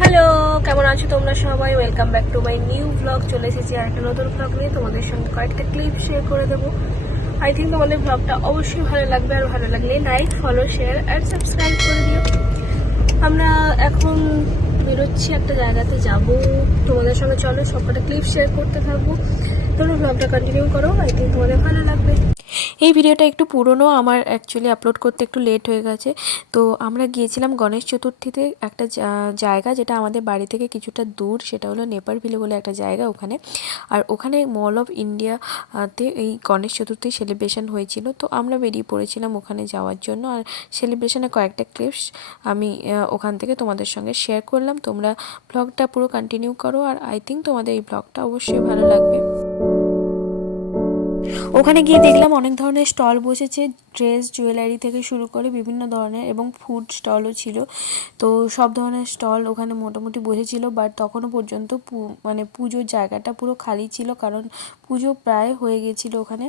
Hello, কেমন আছো তোমরা সবাই? Welcome back to my new blog. চলে এসেছি আর একটা নতুন ব্লগ নিয়ে। তোমাদের সঙ্গে কয়েকটা ক্লিপ শেয়ার করে দেবো। আই থিঙ্ক তোমাদের ব্লগটা অবশ্যই ভালো লাগবে, আর ভালো লাগলে লাইক, ফলো, শেয়ার আর সাবস্ক্রাইব করে দিও। আমরা এখন বেরোচ্ছি, একটা জায়গাতে যাব। তোমাদের সঙ্গে চলো সবকটা ক্লিপ শেয়ার করতে থাকবো। তোমরা ব্লগটা কন্টিনিউ করো, আই থিঙ্ক তোমাদের ভালো লাগবে। এই ভিডিওটা একটু পুরনো, আমার অ্যাকচুয়ালি আপলোড করতে একটু লেট হয়ে গেছে। তো আমরা গিয়েছিলাম গণেশ চতুর্থীতে একটা জায়গা, যেটা আমাদের বাড়ি থেকে কিছুটা দূর, সেটা হলো নেপারভিলে বলে একটা জায়গা ওখানে। আর ওখানে মল অফ ইন্ডিয়াতে এই গণেশ চতুর্থী সেলিব্রেশন হয়েছিল। তো আমরা বেরিয়ে পড়েছিলাম ওখানে যাওয়ার জন্য। আর সেলিব্রেশনে কয়েকটা ক্লিপস আমি ওখান থেকে তোমাদের সঙ্গে শেয়ার করলাম। তোমরা ব্লগটা পুরো কন্টিনিউ করো, আর আই থিঙ্ক তোমাদের এই ব্লগটা অবশ্যই ভালো লাগবে। ওখানে গিয়ে দেখলাম অনেক ধরনের স্টল বসেছে, ড্রেস, জুয়েলারি থেকে শুরু করে বিভিন্ন ধরনের, এবং ফুড স্টলও ছিল। তো সব ধরনের স্টল ওখানে মোটামুটি বসেছিল। বাট তখনও পর্যন্ত মানে পুজোর জায়গাটা পুরো খালি ছিল, কারণ পুজো প্রায় হয়ে গেছিলো ওখানে।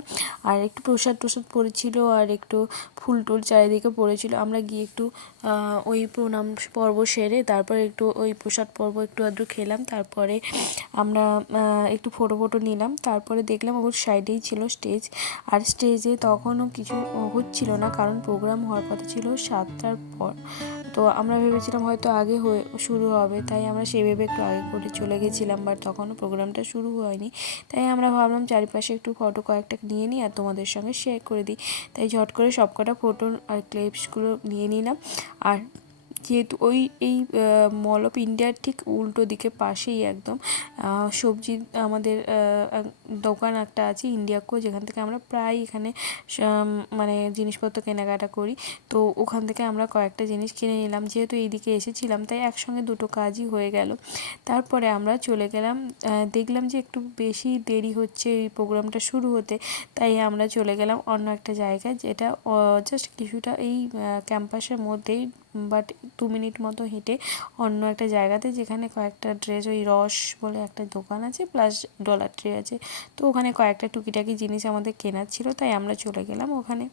আর একটু প্রসাদ পড়েছিল, আর একটু ফুল টুল চারিদিকে পড়েছিল। আমরা গিয়ে একটু ওই প্রণাম পর্ব সেরে তারপরে একটু ওই প্রসাদ পর্ব একটু আধটু খেলাম। তারপরে আমরা একটু ফটো নিলাম। তারপরে দেখলাম ওর সাইডেই ছিল স্টেজ। আর স্টেজে তখনও কিছু হচ্ছিল না, কারণ প্রোগ্রাম হওয়ার কথা ছিল 7টার পর। তো আমরা ভেবেছিলাম হয়তো আগে শুরু হবে, তাই আমরা সে ভেবে একটু আগে করে চলে গেছিলাম। বাট তখনও প্রোগ্রামটা শুরু হয়নি, তাই আমরা ভাবলাম চারিপাশে একটু ফটো কয়েকটা নিয়ে নিই আর তোমাদের সঙ্গে শেয়ার করে দিই। তাই ঝট করে সবকটা ফটো আর ক্লিপসগুলো নিয়ে নিলাম। আর যেহেতু এই মল অফ ইন্ডিয়ার ঠিক উল্টো দিকে পাশেই একদম সবজি আমাদের দোকান একটা আছে, ইন্ডিয়াকো, যেখান থেকে আমরা প্রায় এখানে মানে জিনিসপত্র কেনাকাটা করি। তো ওখান থেকে আমরা কয়েকটা জিনিস কিনে নিলাম। যেহেতু এইদিকে এসেছিলাম, তাই একসঙ্গে দুটো কাজই হয়ে গেল। তারপরে আমরা চলে গেলাম, দেখলাম যে একটু বেশি দেরি হচ্ছে এই প্রোগ্রামটা শুরু হতে, তাই আমরা চলে গেলাম অন্য একটা জায়গায়, যেটা জাস্ট কিছুটা এই ক্যাম্পাসের মধ্যেই, বাট 2 মিনিট মতো হেঁটে অন্য একটা জায়গাতে, যেখানে কয়েকটা ড্রেস, ওই রস বলে একটা দোকান আছে, প্লাস ডলার ট্রি আছে। তো ওখানে কয়েকটা টুকিটাকি জিনিস আমাদের কেনার ছিল, তাই আমরা চলে গেলাম ওখানে।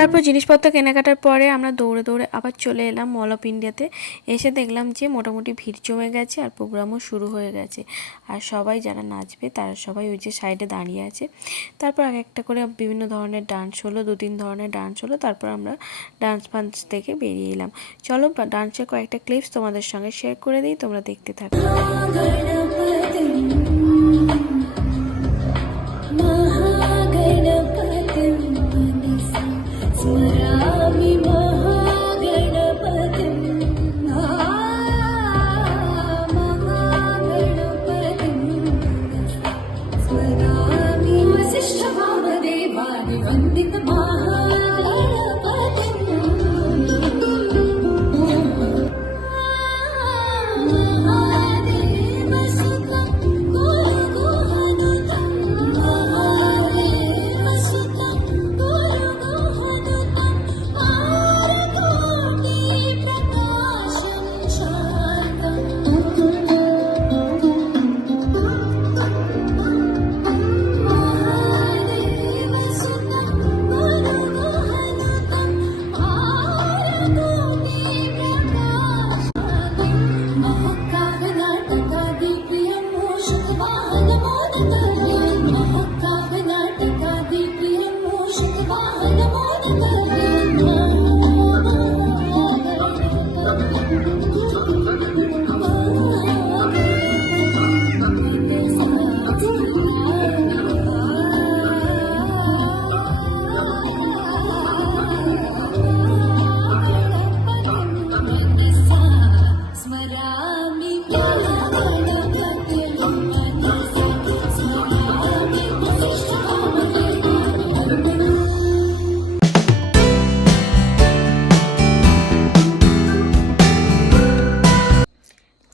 তারপর জিনিসপত্র কেনাকাটার পরে আমরা দৌড়ে আবার চলে এলাম মল অফ ইন্ডিয়াতে। এসে দেখলাম যে মোটামুটি ভিড় জমে গেছে, আর প্রোগ্রামও শুরু হয়ে গেছে। আর সবাই যারা নাচবে তারা সবাই ওই যে সাইডে দাঁড়িয়ে আছে। তারপর এক একটা করে বিভিন্ন ধরনের ডান্স হলো, 2-3 ধরনের ডান্স হলো। তারপর আমরা ডান্স ফান্স থেকে বেরিয়ে এলাম। চলো ডান্সের কয়েকটা ক্লিপস তোমাদের সঙ্গে শেয়ার করে দিই, তোমরা দেখতে থাকো।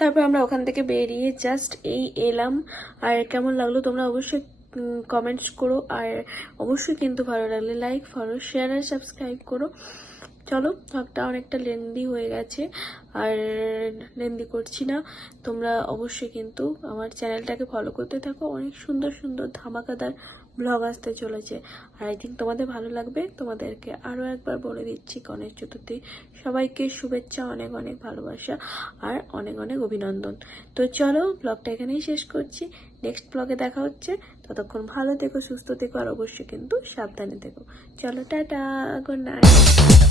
তারপর আমরা ওখান থেকে বেরিয়ে জাস্ট এলাম। আর কেমন লাগলো তোমরা অবশ্যই কমেন্টস করো, আর অবশ্যই কিন্তু ভালো লাগলে লাইক, ফলো, শেয়ার আর সাবস্ক্রাইব করো। চলো, ব্লগটা অনেকটা লেন্দি হয়ে গেছে, আর লেন্দি করছি না। তোমরা অবশ্যই কিন্তু আমার চ্যানেলটাকে ফলো করতে থাকো, অনেক সুন্দর সুন্দর ধামাকাদার ব্লগ আসতে চলেছে। আর আই থিঙ্ক তোমাদের ভালো লাগবে। তোমাদেরকে আরও একবার বলে দিচ্ছি, গণেশ চতুর্থী সবাইকে শুভেচ্ছা, অনেক অনেক ভালোবাসা আর অনেক অনেক অভিনন্দন। তো চলো, ব্লগটা এখানেই শেষ করছি। নেক্সট ব্লগে দেখা হচ্ছে। ততক্ষণ ভালো থেকো, সুস্থ থেকো, আর অবশ্যই কিন্তু সাবধানে থেকো। চলো, টাটা, গুড নাইট।